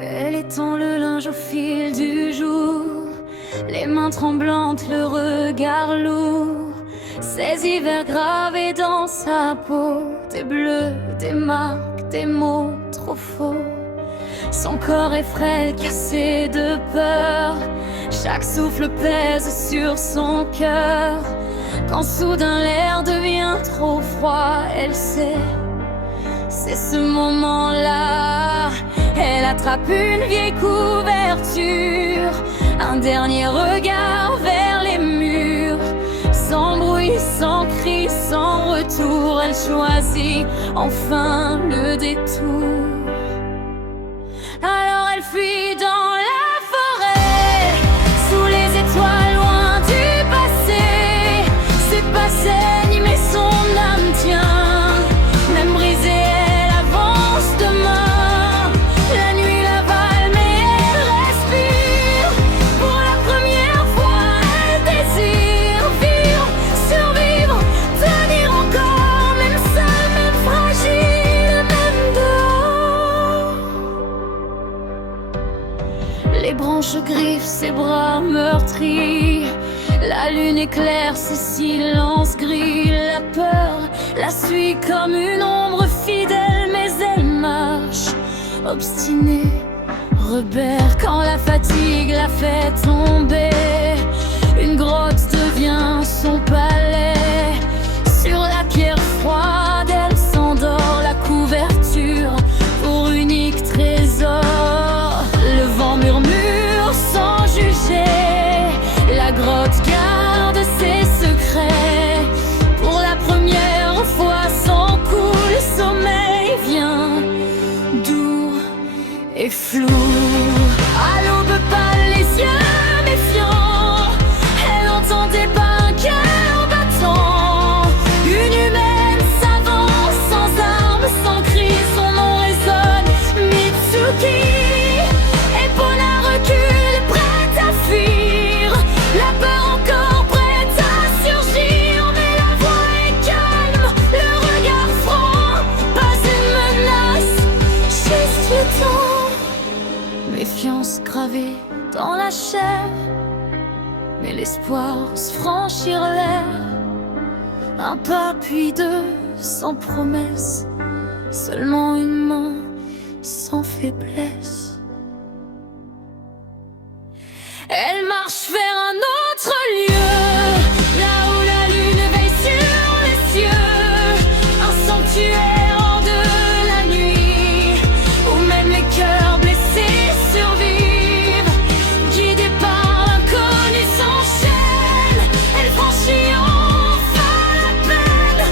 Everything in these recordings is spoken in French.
Elle étend le linge au fil du jour, les mains tremblantes, le regard lourd. Ces hivers gravés dans sa peau, des bleus, des marques, des mots trop faux. Son corps est frêle, cassé de peur. Chaque souffle pèse sur son cœur. Quand soudain l'air devient trop froid, elle sait, c'est ce moment-là. Elle attrape une vieille couverture, un dernier regard vers les murs. Sans bruit, sans cri, sans retour, elle choisit enfin le détour. Alors elle fuit dans la forêt, sous les étoiles, loin du passé. Ses pas saignent, mais son âme tient. Même brisée, elle avance demain. La nuit l'avale, mais elle respire. Pour la première fois, elle désire vivre, survivre, tenir encore. Même seule, même fragile, même dehors. Les branches griffent ses bras meurtris. La lune éclaire ses silences gris. La peur la suit comme une ombre fidèle, mais elle marche, obstinée, rebelle. Quand la fatigue la fait tomber, une grotte devient son palais. Sur la pierre froide, elle s'endort, la couverture pour unique trésor. Le vent murmure sans juger, la grotte garde ses secrets. Pour la première fois, son cou, le sommeil vient doux et flou. À l'aube pâle, les yeux méfiants, elle entend des pas, un cœur battant. Une humaine s'avance sans armes, sans cri, son nom résonne, Mitsuki. Epona recule, prête à fuir, la peur encore prête à surgir. Mais la voix est calme, le regard franc, pas une menace, juste le temps. Méfiance gravée dans la chair, mais l'espoir se franchir l'air. Un pas puis deux, sans promesse, seulement une main, sans faiblesse. Elle marche vers un autre lieu, là où la lune veille sur les cieux. Un sanctuaire hors de la nuit, où même les cœurs blessés survivent. Guidée par l'inconnu sans chaîne, elle franchit enfin la peine.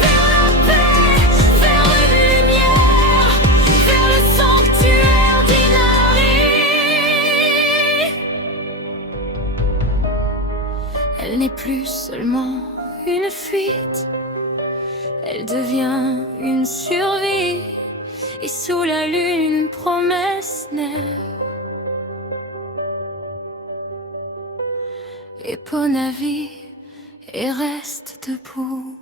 Vers la paix, vers une lumière, vers le sanctuaire d'Inari. Elle n'est plus seulement une fuite, elle devient une survie. Et sous la lune, une promesse naît. Epona vit et reste debout.